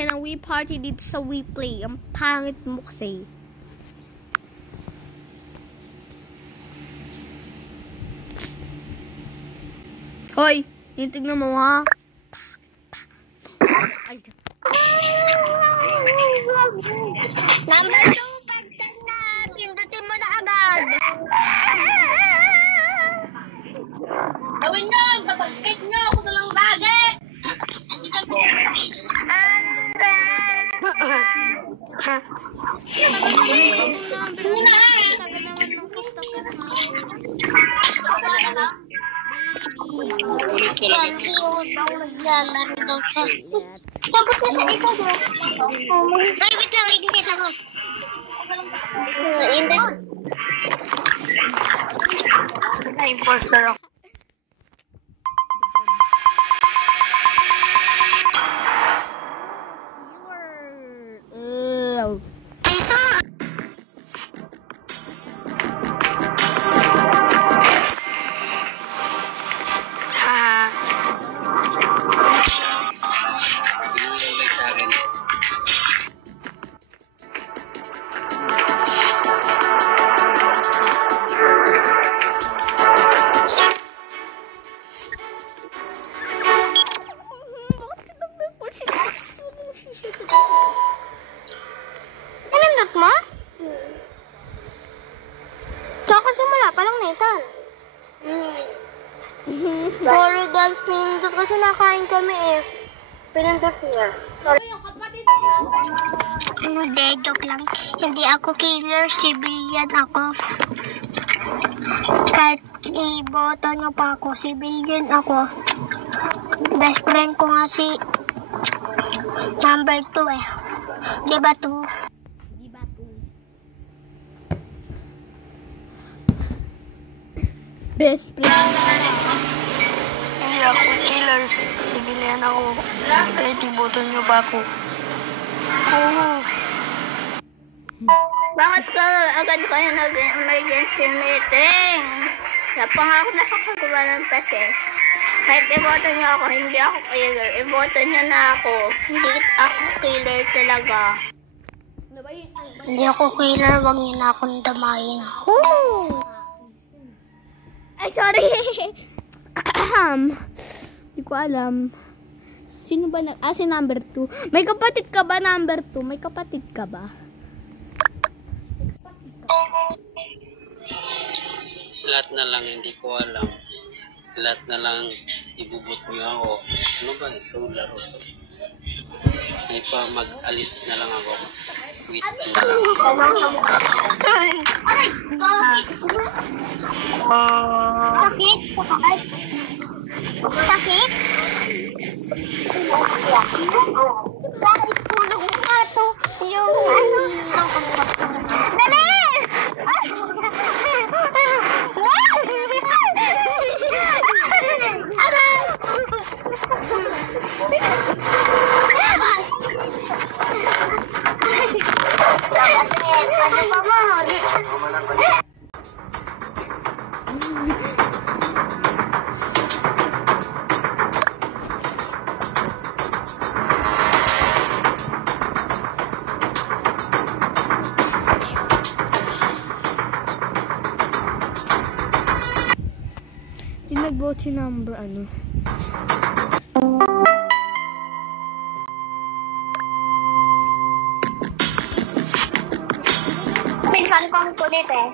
Yan ang Wii Party dito sa Wii Play. Ang pangit mo kasi. Hoy! Yung tignan mo ha. Number 2, pagtag na. Pindutin mo na agad. Gawin nyo! Kapag-click nyo! Ako na lang lagi! Tagal naman ng gusto ko. Yan, huwag daw naglalaro daw siya. Tapos na sa ikaw daw. Ay, wait lang, i-guess ako. Imposter ako. Pinindot mo? Kakasimula pa lang, Nathan. Sorry, Dad. Pinindot kasi nakain kami eh. Pinindot niya. Sorry. Hindi, joke lang. Hindi ako killer, civilian ako. Kahit i-boto nyo pa ako, civilian ako. Best friend ko nga si number 2 eh. Diba 2? Best friend. Hindi ako killers. Civilian ako. Kahit iboto nyo pa ako. Bakit ka agad kayo nag-emergency meeting? Sa pa nga ako nakakagawa ng pase. Kahit iboto nyo ako, hindi ako killer. Iboto nyo na ako. Hindi ako killer talaga. Hindi ako killer. Huwag nyo na akong damayin. Ay, sorry. Hindi ko alam. Sino ba si number 2? May kapatid ka ba, number 2? May kapatid ka ba? Lahat na lang hindi ko alam. Lahat na lang ibubot niyo ako. Ano ba ito? Laro. Ay pa mag-alis na lang ako. Wait na lang. Sakit? Sakit? Bakit tulog mo nga to? Yung ano? Dali! Ano ba mo? Yung nag-vote si number ano? Pinsan ko ang kulit eh.